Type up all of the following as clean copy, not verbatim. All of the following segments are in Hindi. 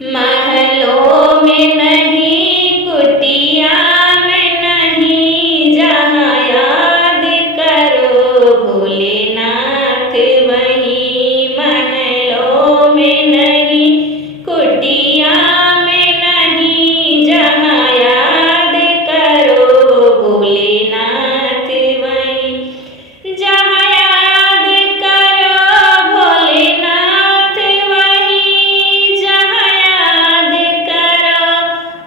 महलों में नहीं, कुटिया में नहीं, जहाँ याद करो भोलेनाथ वहीं। महलों में नहीं, कुटिया में नहीं, जहाँ याद करो भोलेनाथ वहीं। जहाँ याद करो भोलेनाथ वहीं, जहाँ याद करो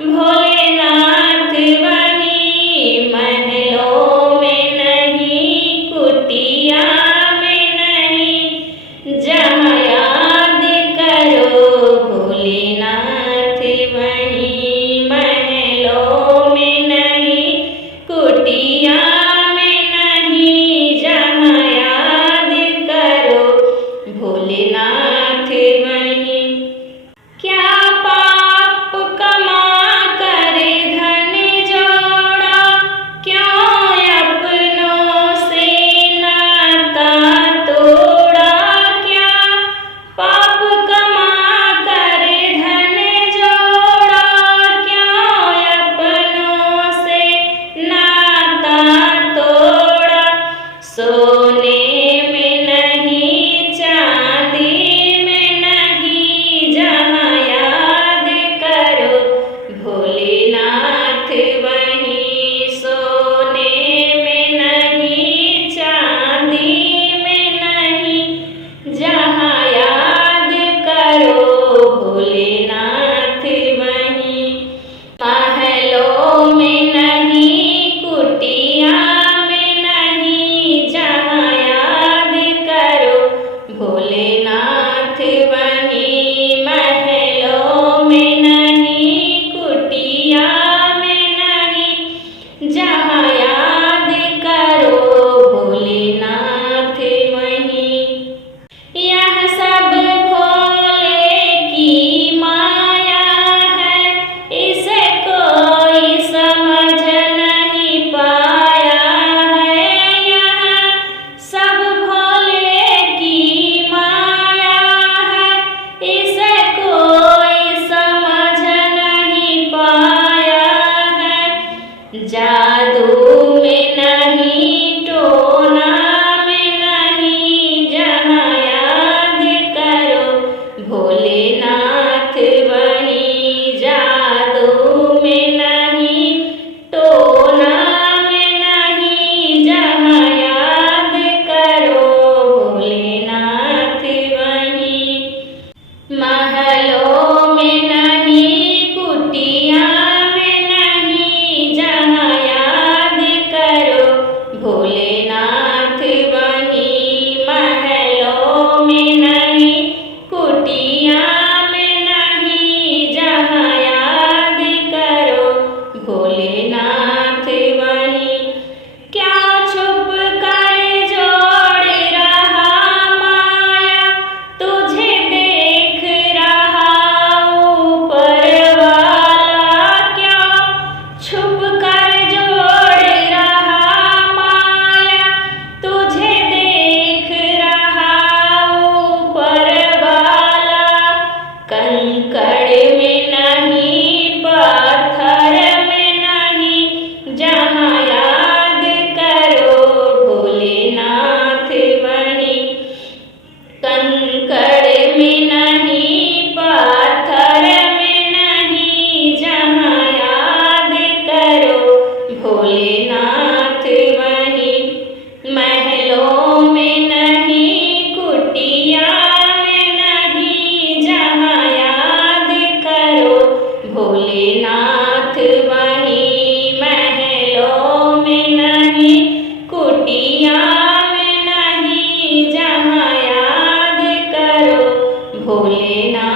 भोलेनाथ वहीं। महलों में नहीं, कुटिया में नहीं, जहाँ याद करो भोलेनाथ वहीं। महलों में नहीं, कुटिया में नहीं, जहाँ याद करो भोलेनाथ वहीं। क्या पाप कमा कर धन जोड़ा, क्यों अपनों से नाता तोड़ा। क्या पाप कमा कर धन जोड़ा, क्यों अपनों से नाता तोड़ा। सोने में नहीं, चांदी में नहीं, जहाँ याद करो भोलेनाथ वहीं। सोने में नहीं, चांदी में नहीं, जहाँ याद करो भोलेनाथ वहीं। महलों में नहीं, कुटिया में नहीं, जहाँ याद करो भोलेनाथ वहीं। महलों में नहीं, कुटिया में नहीं, जहाँ याद करो भोलेनाथ वहीं। यह सब भोले की माया है, इसे कोई समझ नहीं पाया है। यह सब भोले की माया है, इसे कोई समझ नहीं पाया है। जादू में नहीं, टोना में नहीं, जहाँ याद करो भोलेनाथ वहीं। जादू में नहीं, टोना में नहीं, जहाँ याद करो भोलेनाथ वहीं। महलों में नहीं, कुटिया में नहीं, जहाँ याद करो भोलेनाथ वहीं। महलों में नहीं, कुटिया में नहीं, जहाँ याद करो भोलेनाथ वहीं। क्या छुप कर जोड़ रहा माया, तुझे देख रहा ऊपर वाला। क्या छुप कर जोड़ रहा माया, तुझे देख रहा ऊपर वाला। कंकड़ में नहीं, पत्थर में नहीं, जहाँ याद करो भोलेनाथ वहीं। कंकड़ में नहीं, पत्थर में नहीं, जहाँ याद करो भोलेनाथ वहीं। महलों में नहीं, कुटिया में नहीं, जहाँ याद करो भोलेनाथ वहीं। महलों में नहीं, कुटिया में नहीं, जहाँ याद करो भोलेनाथ।